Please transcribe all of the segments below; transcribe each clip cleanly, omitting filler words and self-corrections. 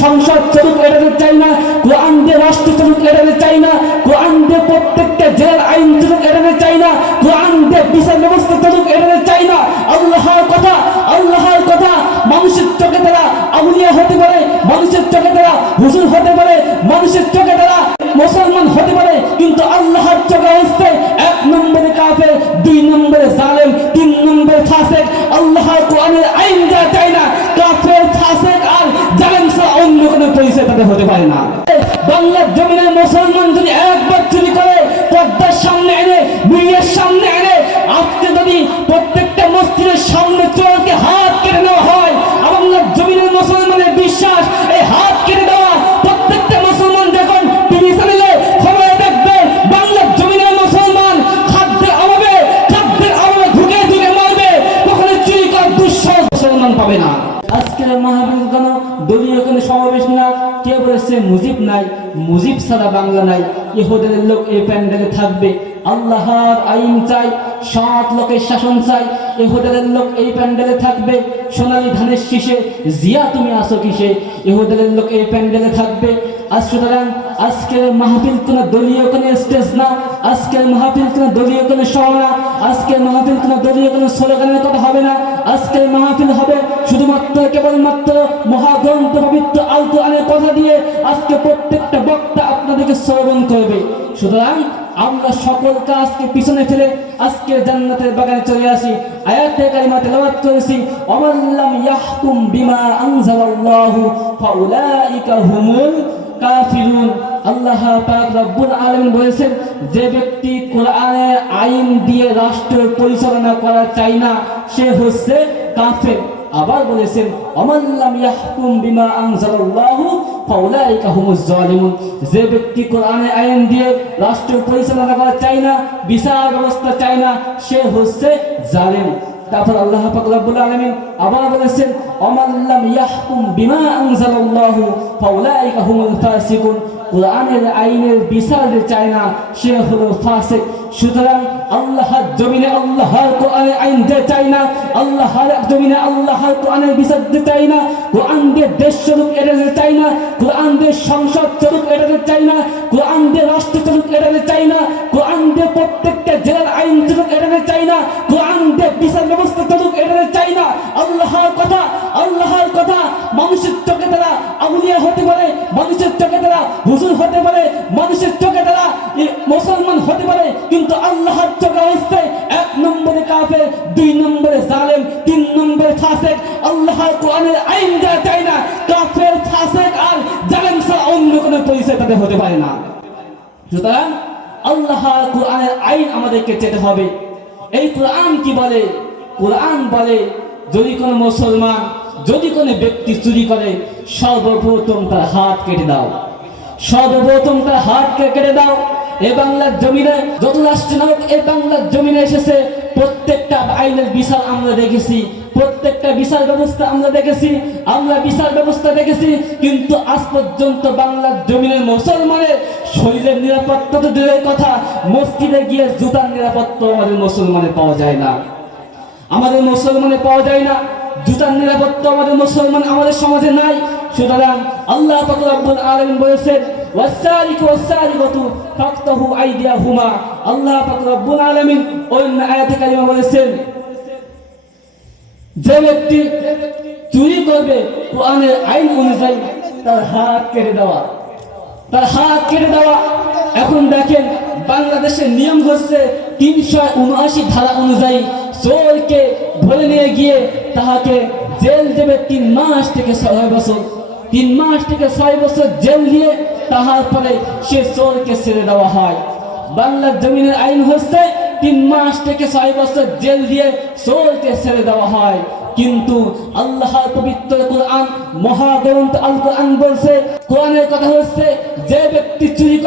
সংসদ চলুক এড়াতে চাই না, কোরআন দিয়ে রাষ্ট্র চলুক এড়াতে চাই না, কোরআন দিয়ে প্রত্যেকটা জেলার আইন চলুক এড়াতে চাই না, কোরআন দিয়ে বিচার ব্যবস্থা চলুক এড়াতে চাই না। আল্লাহর কথা মানুষের চোখে তারা আউলিয়া হতে পারে, মানুষের চোখে তারা হুজুর হতে পারে, মানুষের চোখে তারা মুসলমান হতে পারে, কিন্তু আল্লাহর চোখে হচ্ছে 1 নম্বরে কাফের, 2 নম্বরে জালেম, 3 নম্বরে ফাসিক। আল্লাহর কোরআনের আইন যা চাই না, কাফের, ফাসিক আর জালেম ছাড়া অন্য কোনো পরিচয় তাদের হতে পারে না। বাংলার জমিনের মুসলমান যদি একবার চুরি করে পর্দার সামনে এনে, মিডিয়ার সামনে এনে, আজকে যদি প্রত্যেকটা মসজিদের সামনে চোরকে হাত কেটে নেওয়া হয়, বাংলার জমিনের মুসলমানের বিশ্বাস এই হাত কেটে দেওয়া প্রত্যেকটা মুসলমান যখন টিভি চ্যানেলে খবরে দেখবে বাংলার জমিনের মুসলমান খাদ্যের অভাবে ধুকে মারবে, কখনো চুরি করার দুঃসাহস মুসলমান পাবে না। আজকের মাহফিল কেন দলীয় কোনো সমাবেশ না, কে বলেছে মুজিব নাই, মুজিব ছাড়া বাংলা নাই। ইহুদের লোক এই প্যান্ডেলে থাকবে, আল্লাহর আইন চাই, সৎ লোকের শাসন চাই। ইহুদের লোক এই প্যান্ডেলে থাকবে, সোনালী ধানের শীষে জিয়া তুমি আসো কিসে। ইহুদের লোক এই প্যান্ডেলে থাকবে। সুতরাং আজকের মাহফিল কোনো দলীয় কোনো স্টেজ না, আজকের মাহফিল কোনো দলীয় কোনো সভা না, আজকের মাহফিল কোনো দলীয় কোনো স্লোগানের কথা হবে না। আজকের মাহফিল হবে শুধুমাত্র কেবলমাত্র মহাগ্রন্থ পবিত্র আল কোরআনের কথা দিয়ে আজকে প্রত্যেকটা বক্তা আপনাদেরকে শ্রবণ করবে। সুতরাং আমরা সকল কাজকে পিছনে ফেলে আজকে জান্নাতের বাগানে চলে আসি। আয়াতে কারিমা তেলাওয়াত করেছি, ওয়াল্লাম ইয়াহকুম বিমা আনজালাল্লাহু ফাউলাইকা হুমুল কাফিরুন। আল্লাহ পাক রব্বুল আলামিন বলেছেন, যে ব্যক্তি কোরআনের আইন দিয়ে রাষ্ট্র পরিচালনা করা চায় না সে হচ্ছে কাফের। আবার বলেছেন, ওয়াল্লাম ইয়াহকুম বিমা আনজালাল্লাহু ফাউলাইকা হুমুজ জালিমুন। যে ব্যক্তি কোরআনের আইন দিয়ে রাষ্ট্র পরিচালনা করা চায় না, বিচার ব্যবস্থা চায় না, সে হচ্ছে জালিম। তারপর আল্লাহ পাক রব্বুল আলামিন আবার বলেছেন, ওয়াল্লাম ইয়াহকুম বিমা আনজালাল্লাহু ফাউলাইকা হুমুল ফাসিকুন। কোরআনের আইনের বিচার যে চায় না সে হলো ফাসিক। সুতরাং আল্লাহর জমিনে আল্লাহর কোরআনের আইন যে চায় না, আল্লাহর জমিনে আল্লাহর কোরআনের বিচার যে চায় না, কোরআন দিয়ে দেশ চলুক এড়াতে চায় না, কোরআন দিয়ে সংসদ চলুক এড়াতে চায় না, কোরআন দিয়ে রাষ্ট্র চলুক এড়াতে চায় না, কোরআন দিয়ে প্রত্যেকটা জেলার আইন চলুক এড়াতে চায় না, কোরআন দিয়ে বিচার ব্যবস্থা চলুক এড়াতে চায় না। আল্লাহর কথা মানুষের চোখে তারা আউলিয়া হতে পারে, মানুষের চোখে তারা হুজুর হতে পারে, মানুষের চোখে তারা মুসলমান হতে পারে, কিন্তু আল্লাহর চোখে হচ্ছে 1 নম্বরে কাফের, 2 নম্বরে জালেম, 3 নম্বরে ফাসিক। আল্লাহর কোরআনের আইন যা চায় না, কাফের, ফাসিক আর জালেম ছাড়া অন্য কোনো পরিচয় তাদের হতে পারে না। সুতরাং আল্লাহর কোরআনের আইন আমাদেরকে যেতে হবে। এই কোরআন কি বলে? কোরআন বলে, যদি কোনো মুসলমান, যদি কোনো ব্যক্তি চুরি করে সর্বপ্রথম তার হাত কেটে দাও, সর্বপ্রথম তার হাত কেটে দাও। এই বাংলার জমিনে যত রাষ্ট্রনায়ক এই বাংলার জমিনে এসেছে, প্রত্যেকটা আইনের বিচার আমরা দেখেছি, প্রত্যেকটা বিচার ব্যবস্থা আমরা দেখেছি, কিন্তু আজ পর্যন্ত বাংলার জমিনের মুসলমানের শরীরের নিরাপত্তা তো দূরের কথা, মসজিদে গিয়ে জুতার নিরাপত্তা আমাদের মুসলমানের পাওয়া যায় না, জুতার নিরাপত্তা আমাদের সমাজে নাই। সুতরাং আল্লাহ পাক রব্বুল আলামিন বলেছেন, ওয়াসারিকু ওয়াসারিকাতু ফাকতাহু আইদিয়াহুমা। আল্লাহ পাক রব্বুল আলামিন অন্য আয়াতে কারিমা বলেছেন, যে ব্যক্তি চুরি করবে কোরআনের আইন অনুযায়ী তার হাত কেটে দেওয়া। এখন দেখেন বাংলাদেশের নিয়ম হচ্ছে 379 ধারা অনুযায়ী চোরকে ধরে নিয়ে গিয়ে তাহাকে জেল দেবে 3 মাস থেকে 6 বছর, 3 মাস থেকে 6 বছর জেল দিয়ে তাহার পরে সে চোরকে ছেড়ে দেওয়া হয়। বাংলার জমিনের আইন হচ্ছে 3 মাস থেকে 6 বছর জেল দিয়ে চোরকে ছেড়ে দেওয়া হয়। কিন্তু আল্লাহর পবিত্র কোরআন, মহাগ্রন্থ আল কোরআন বলছে, কোরআনের কথা হচ্ছে, যে ব্যক্তি চুরি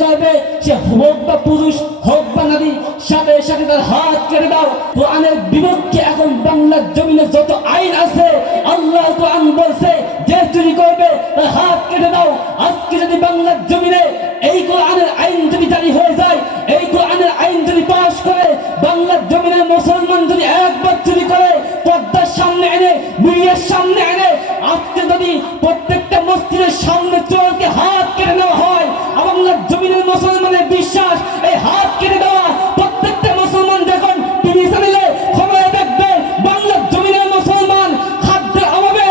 করবে সে হোক বা পুরুষ হোক বা নারী, সাথে সাথে তার হাত কেটে দাও। কোরআনের বিপক্ষে এখন বাংলার জমিনে যত আইন আছে, আল্লাহ কোরআন বলছে, যে চুরি করবে তার হাত কেটে দাও। আজকে যদি বাংলার জমিনে এই কোরআনের আইন যদি জারি হয়ে যায়, এই কোরআনের আইন যদি পাশ করে বাংলার জমিনের মুসলমান যদি একবার চুরি করে পর্দার সামনে এনে, মিডিয়ার সামনে এনে আজকে যদি প্রত্যেকটা মসজিদের সামনে চোরকে হাত কেটে নেওয়া হয়, বাংলার জমিনের মুসলমানের বিশ্বাস এই হাত কেটে দেওয়া প্রত্যেকটা মুসলমান যখন টিভি চ্যানেলে খবরে দেখবে বাংলার জমিনের মুসলমান খাদ্যের অভাবে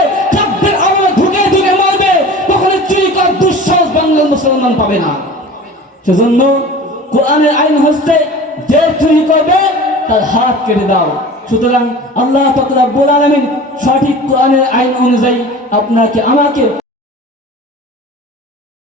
ধুকে ধুকে মারবে, কখনো চুরি করার দুঃসাহস বাংলার মুসলমান পাবে না। সেজন্য কোরআনের আইন হচ্ছে যে চুরি করবে তার হাত কেটে দাও। সুতরাং আল্লাহ পাক রব্বুল আলামিন সঠিক কোরআনের আইন অনুযায়ী আপনাকে আমাকে